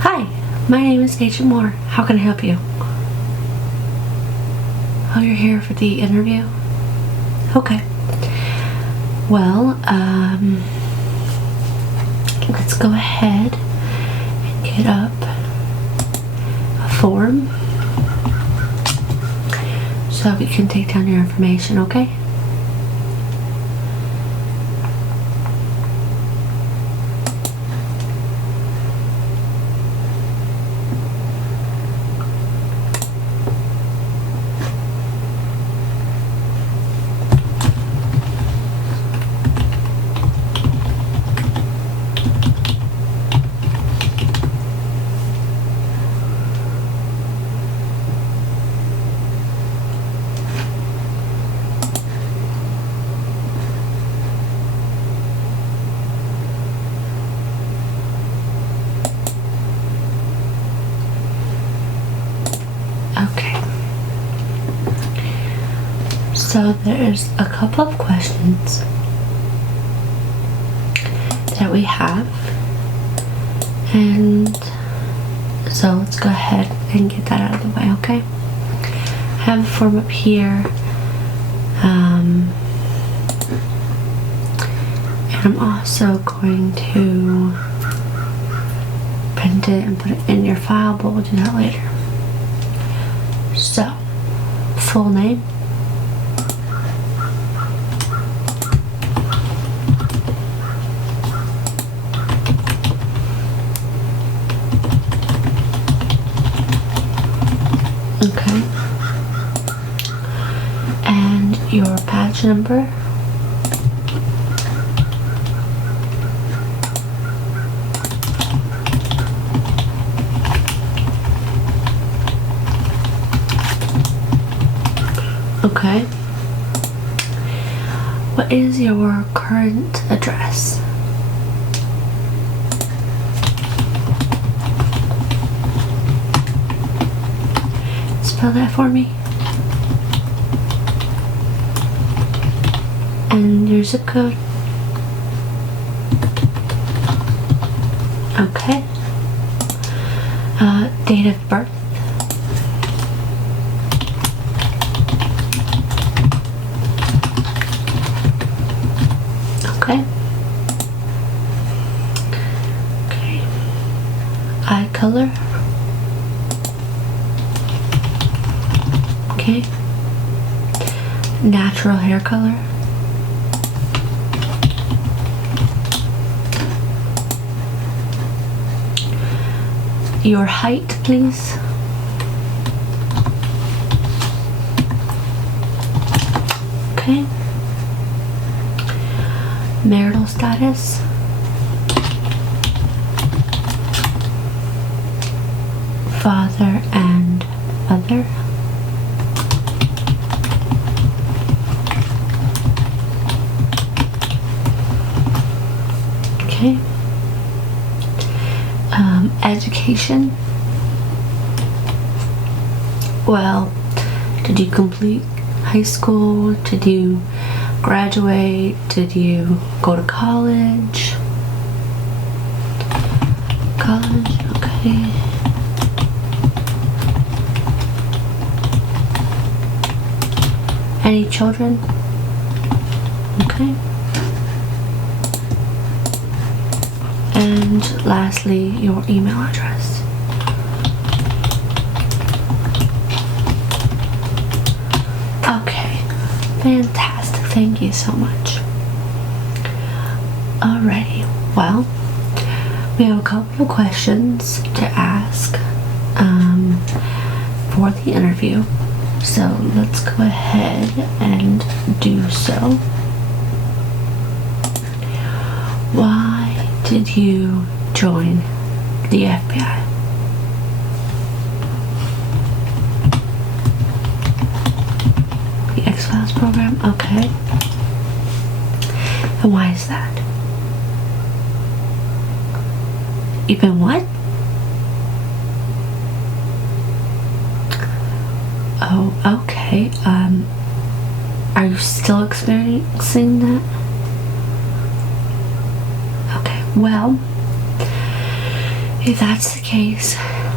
Hi, my name is Agent Moore. How can I help you? Oh, you're here for the interview? Okay. Well, let's go ahead and get up a form so we can take down your information, okay? Okay. So there's a couple of questions that we have, and so let's go ahead and get that out of the way, okay? I have a form up here, and I'm also going to print it and put it in your file, but we'll do that later. So, full name. Okay. And your badge number. Okay. What is your current address? Spell that for me. And your zip code. Okay. Date of birth. Okay. Okay. Eye color. Okay. Natural hair color. Your height, please. Okay. Marital status. Father and mother. Okay. Education. Well, did you complete high school? Did you graduate? Did you go to college? College, okay. Any children? Okay. And lastly, your email address. Okay, fantastic. Thank you so much. Alrighty, well, we have a couple of questions to ask for the interview. So let's go ahead and do so. Why did you join the FBI? The X-Files program? Okay. And why is that? You've been what? Oh, okay. Are you still experiencing that? Okay, well, If that's the case,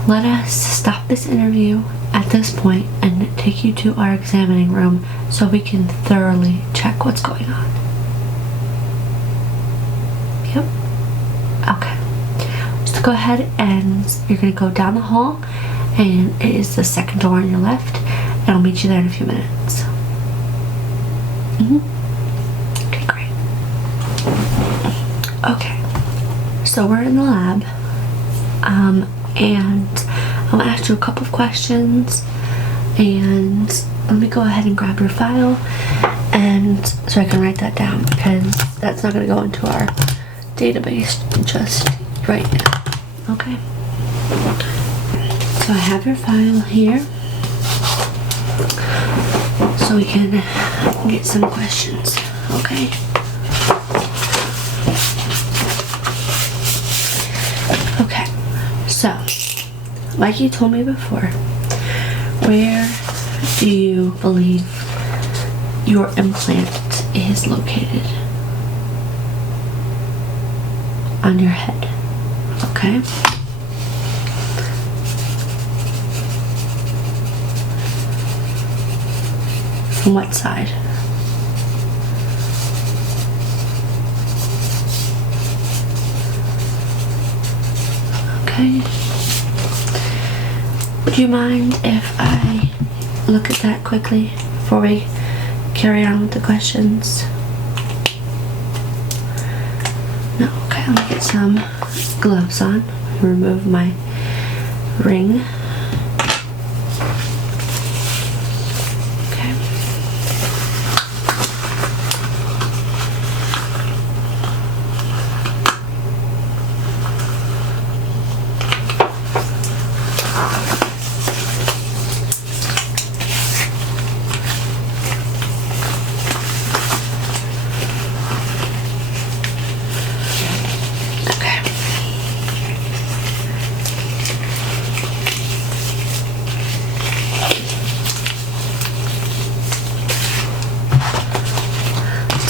let us stop this interview at this point and take you to our examining room so we can thoroughly check what's going on. Yep. Okay. So go ahead and you're going to go down the hall, and it is the second door on your left, and I'll meet you there in a few minutes. Okay, great. Okay. So we're in the lab, and I'm gonna ask you a couple of questions, and let me go ahead and grab your file, and so I can write that down, because that's not gonna go into our database just right now. Okay. So I have your file here, so we can get some questions. Okay. Okay, so, like you told me before, where do you believe your implant is located? On your head, okay? From what side? Okay. Would you mind if I look at that quickly before we carry on with the questions? No, okay, let me get some gloves on. Remove my ring. Okay.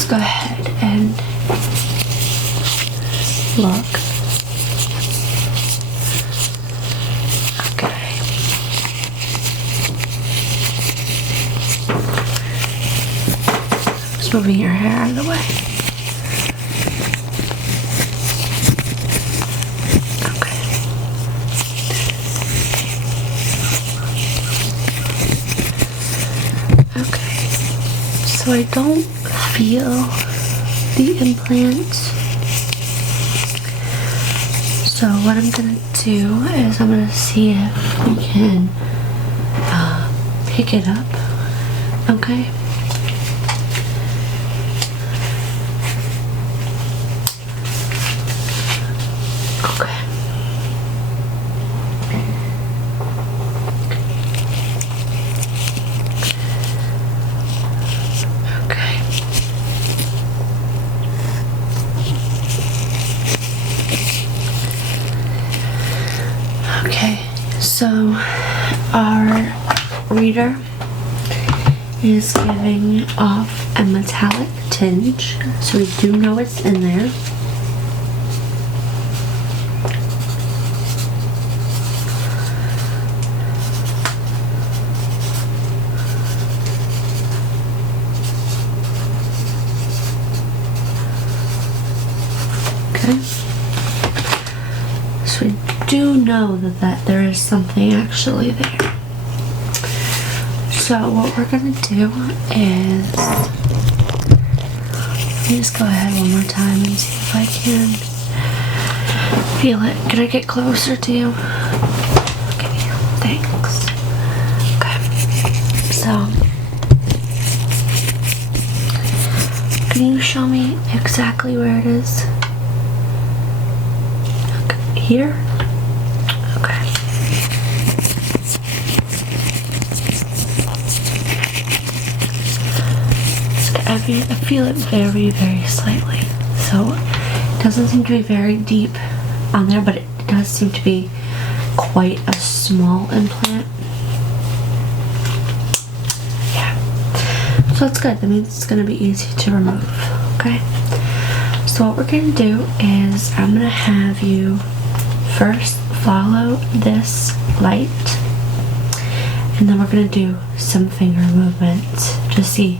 Go ahead and look. Okay. Just moving your hair out of the way. Okay. So I don't feel the implant. So what I'm gonna do is I'm gonna see if we can pick it up. Okay. Okay. Okay, so our reader is giving off a metallic tinge, so we do know it's in there. Okay. So we do know that there is something actually there. So what we're gonna do is, let me just go ahead one more time and see if I can feel it. Can I get closer to you? Okay, thanks. Okay, so can you show me exactly where it is? Okay, here? Okay. I feel it very, very slightly. So it doesn't seem to be very deep on there, but it does seem to be quite a small implant. Yeah. So it's good. That means it's going to be easy to remove. Okay. So what we're going to do is I'm going to have you first follow this light, and then we're going to do some finger movements to see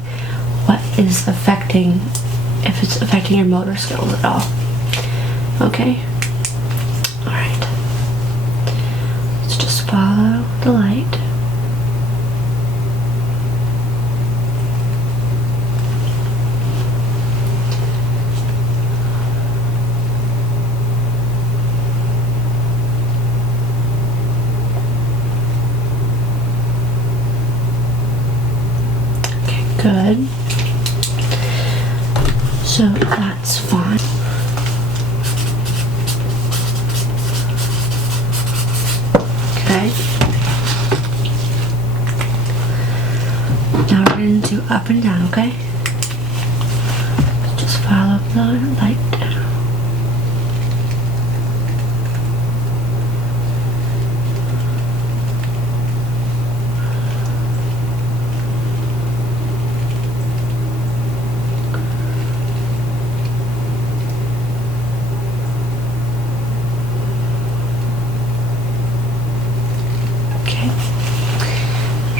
what is affecting, if it's affecting your motor skills at all. Okay? Alright. Let's just follow the light. Good. So that's fine. Okay. Now we're going to do up and down, okay? Just follow the light.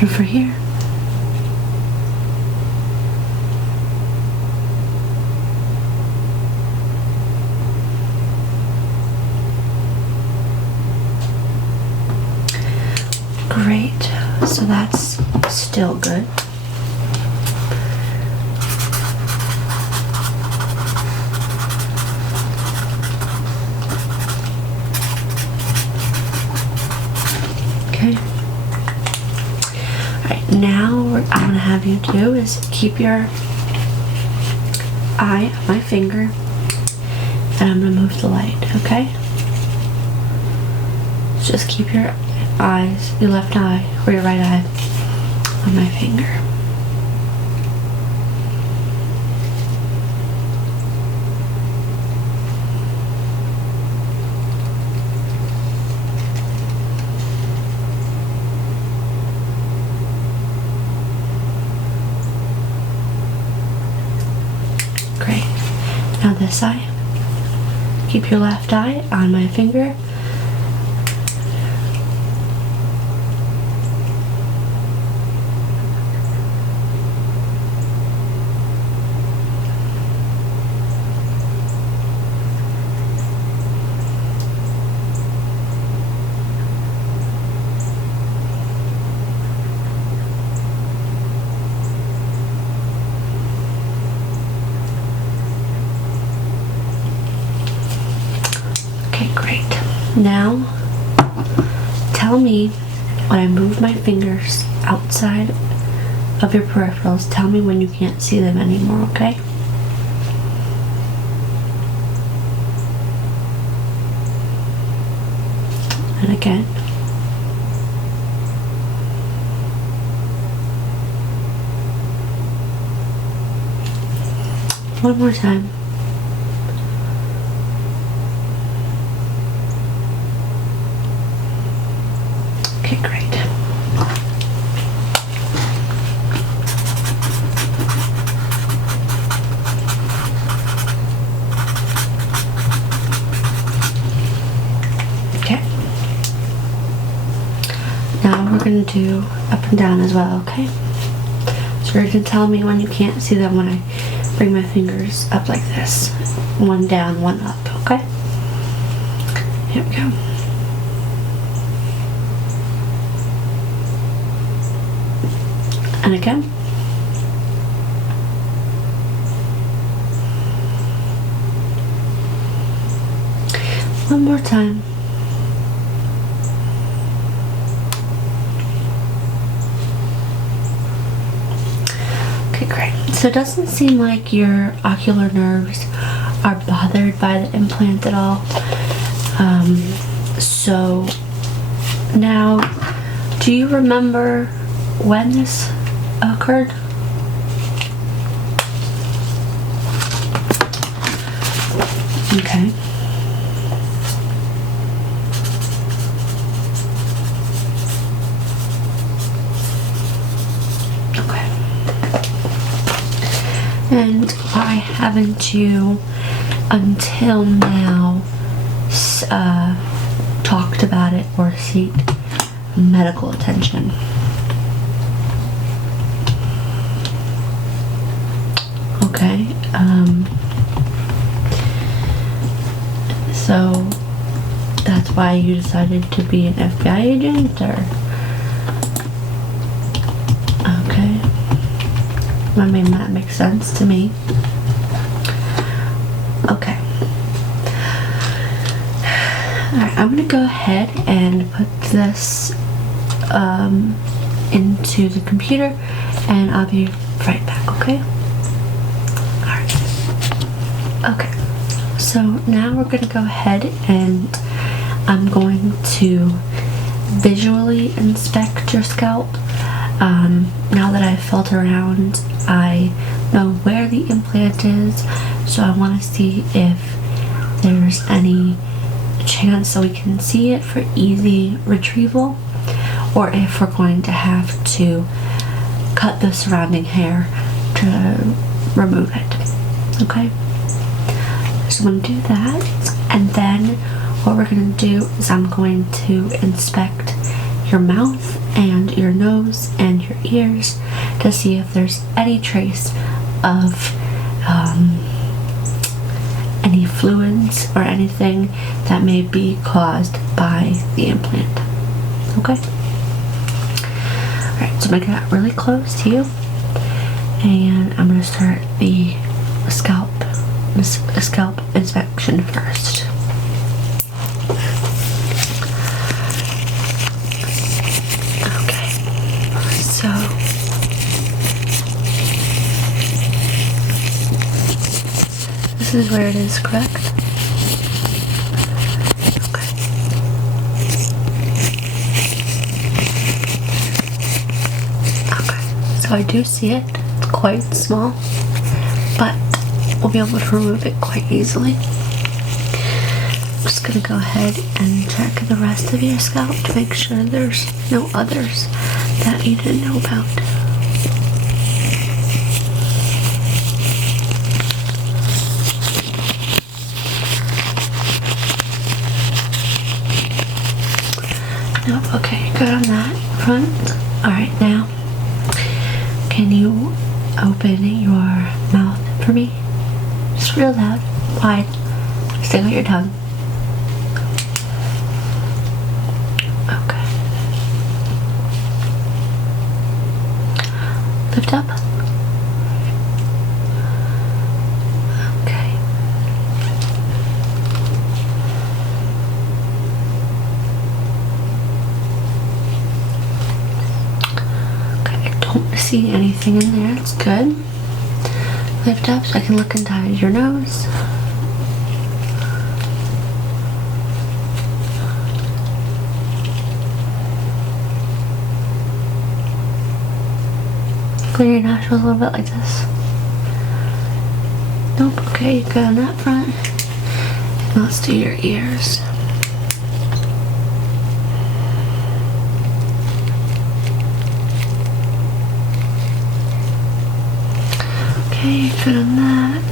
Over here. Great. So that's still good. Okay. Now what I'm going to have you do is keep your eye on my finger, and I'm going to move the light, okay? Just keep your eyes, your left eye or your right eye on my finger. Great. Now this eye. Keep your left eye on my finger. Great. Now, tell me when I move my fingers outside of your peripherals, tell me when you can't see them anymore, okay? And again. One more time. Okay, great. Okay. Now we're going to do up and down as well, okay? So you're going to tell me when you can't see them when I bring my fingers up like this. One down, one up, okay? Here we go. And again. One more time. Okay, great. So it doesn't seem like your ocular nerves are bothered by the implant at all. So now, do you remember when this occurred? Okay. Okay. And why haven't you until now talked asked about it or seek medical attention. Okay, so that's why you decided to be an FBI agent, or? Okay, I mean, that makes sense to me. Okay. Alright, I'm gonna go ahead and put this into the computer, and I'll be right back, okay? Okay, so now we're going to go ahead and I'm going to visually inspect your scalp. Now that I've felt around, I know where the implant is, so I want to see if there's any chance that we can see it for easy retrieval, or if we're going to have to cut the surrounding hair to remove it, okay? So I'm going to do that, and then what we're going to do is I'm going to inspect your mouth and your nose and your ears to see if there's any trace of any fluids or anything that may be caused by the implant. Okay? Alright, so I'm going to get really close to you, and I'm going to start the scalp inspection first. Okay, so this is where it is, correct? Okay. Okay, so I do see it. It's quite small, but we'll be able to remove it quite easily. I'm just going to go ahead and check the rest of your scalp to make sure there's no others that you didn't know about. Nope, okay, good on that front. Alright, now, can you open your mouth for me? Just real loud, wide. Stay with your tongue. Okay. Lift up. Okay. Okay, I don't see anything in there. It's good. Lift up so I can look inside your nose. Clear your nostrils a little bit like this. Nope, okay, good on that front. Now let's do your ears. Okay, good on that.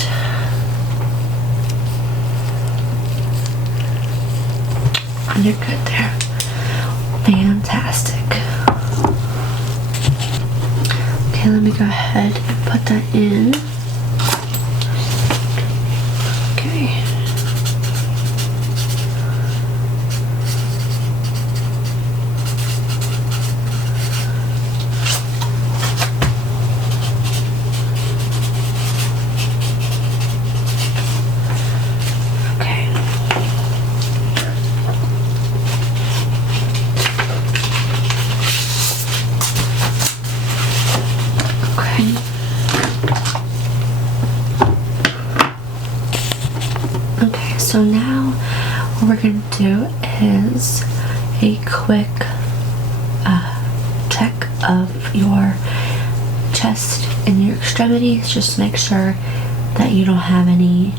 And you're good there. Fantastic. Okay, let me go ahead and put that in. Okay. So now what we're going to do is a quick check of your chest and your extremities, just to make sure that you don't have any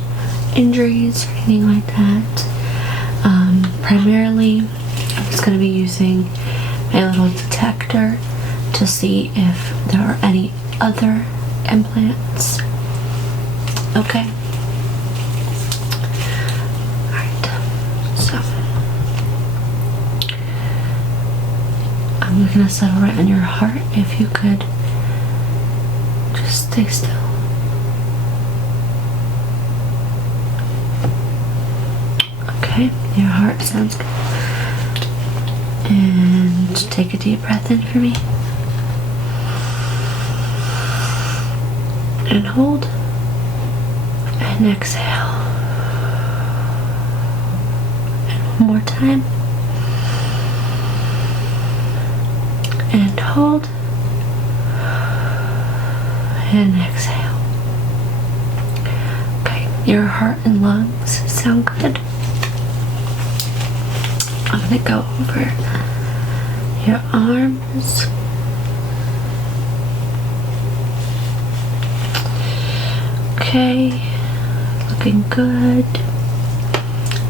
injuries or anything like that. Primarily, I'm just going to be using my little detector to see if there are any other implants. Okay. I'm gonna settle right on your heart. If you could just stay still. Okay, your heart sounds good. And take a deep breath in for me. And hold. And exhale. And one more time. And hold. And exhale. Okay, your heart and lungs sound good. I'm gonna go over your arms. Okay, looking good.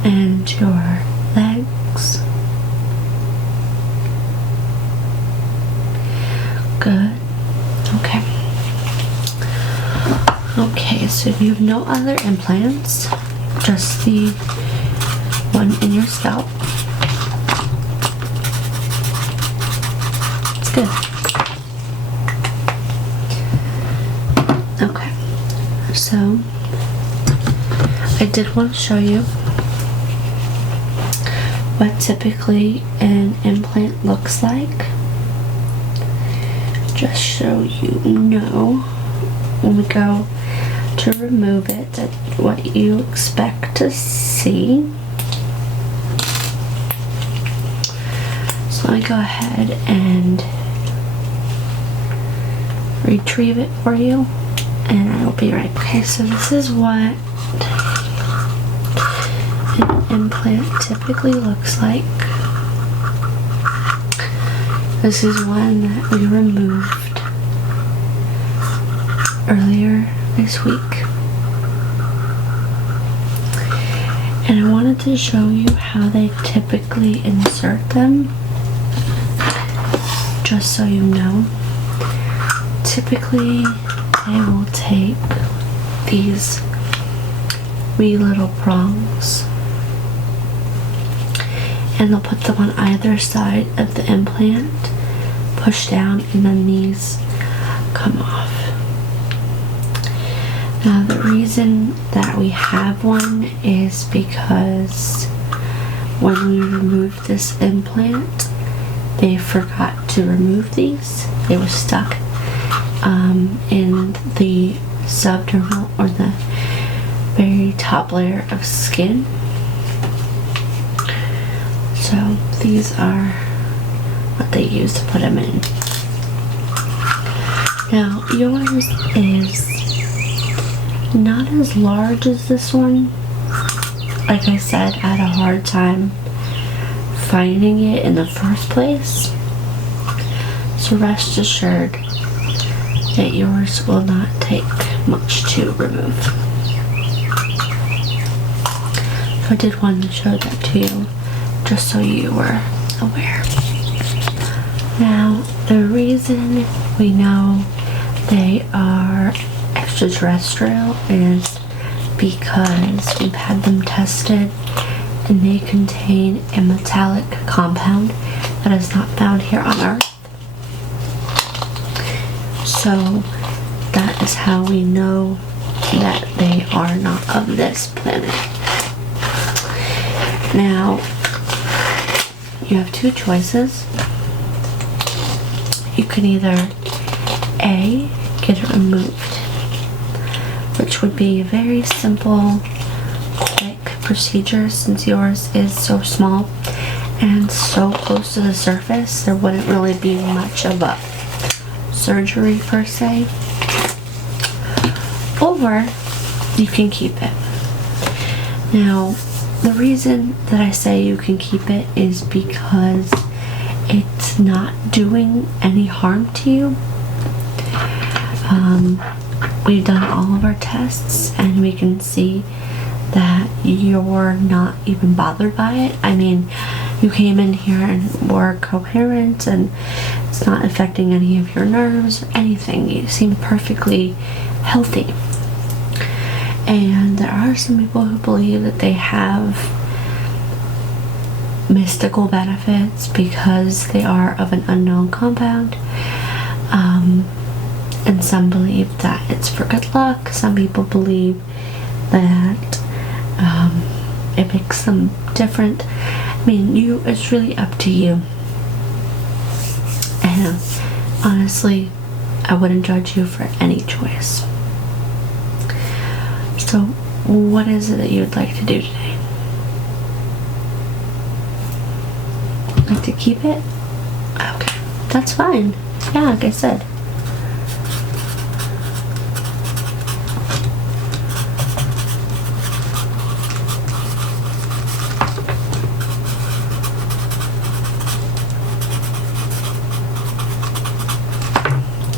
And your legs. Good. Okay. Okay, so you have no other implants, just the one in your scalp. It's good. Okay, so I did want to show you what typically an implant looks like. Just so you know when we go to remove it that what you expect to see. So let me go ahead and retrieve it for you, and I will be right back. Okay, so this is what an implant typically looks like. This is one that we removed earlier this week. And I wanted to show you how they typically insert them, just so you know. Typically, they will take these wee little prongs and they'll put them on either side of the implant, push down, and then these come off. Now the reason that we have one is because when we removed this implant, they forgot to remove these. They were stuck in the subdermal, or the very top layer of skin. So these are what they use to put them in. Now yours is not as large as this one. Like I said, I had a hard time finding it in the first place. So rest assured that yours will not take much to remove. So I did want to show that to you, just so you were aware. Now, the reason we know they are extraterrestrial is because we've had them tested and they contain a metallic compound that is not found here on Earth. So that is how we know that they are not of this planet. Now, you have two choices. You can either A, get it removed, which would be a very simple, quick procedure. Since yours is so small and so close to the surface, there wouldn't really be much of a surgery per se. Or you can keep it. Now, the reason that I say you can keep it is because it's not doing any harm to you. We've done all of our tests and we can see that you're not even bothered by it. I mean, you came in here and were coherent and it's not affecting any of your nerves or anything. You seem perfectly healthy. And there are some people who believe that they have mystical benefits because they are of an unknown compound. And some believe that it's for good luck. Some people believe that it makes them different. I mean, it's really up to you. And honestly, I wouldn't judge you for any choice. So, what is it that you would like to do today? Like to keep it? Okay, that's fine. Yeah, like I said.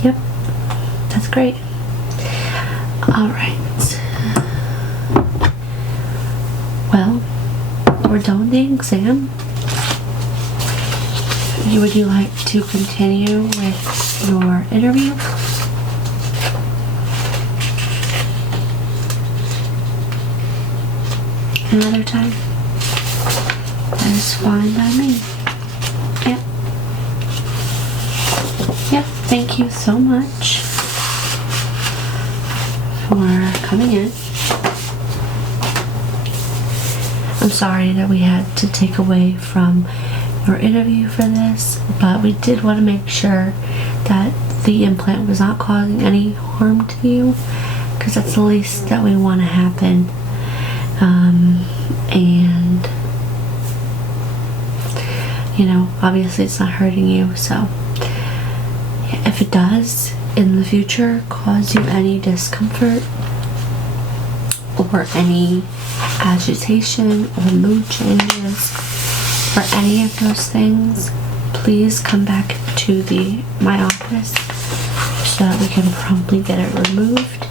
Yep, that's great. All right. Well, we're done with the exam. Would you like to continue with your interview? Another time? That is fine by me. Yep. Yep, thank you so much for coming in. I'm sorry that we had to take away from your interview for this, but we did want to make sure that the implant was not causing any harm to you, because that's the least that we want to happen. And you know, obviously it's not hurting you, so if it does in the future cause you any discomfort or any agitation or mood changes or any of those things, please come back to my office so that we can promptly get it removed,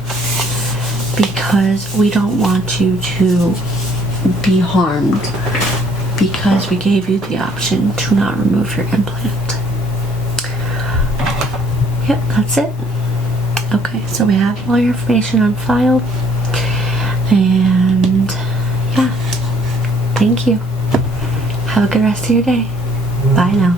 because we don't want you to be harmed because we gave you the option to not remove your implant. Yep, that's it. Okay, so we have all your information on file, and yeah, thank you. Have a good rest of your day. Bye now.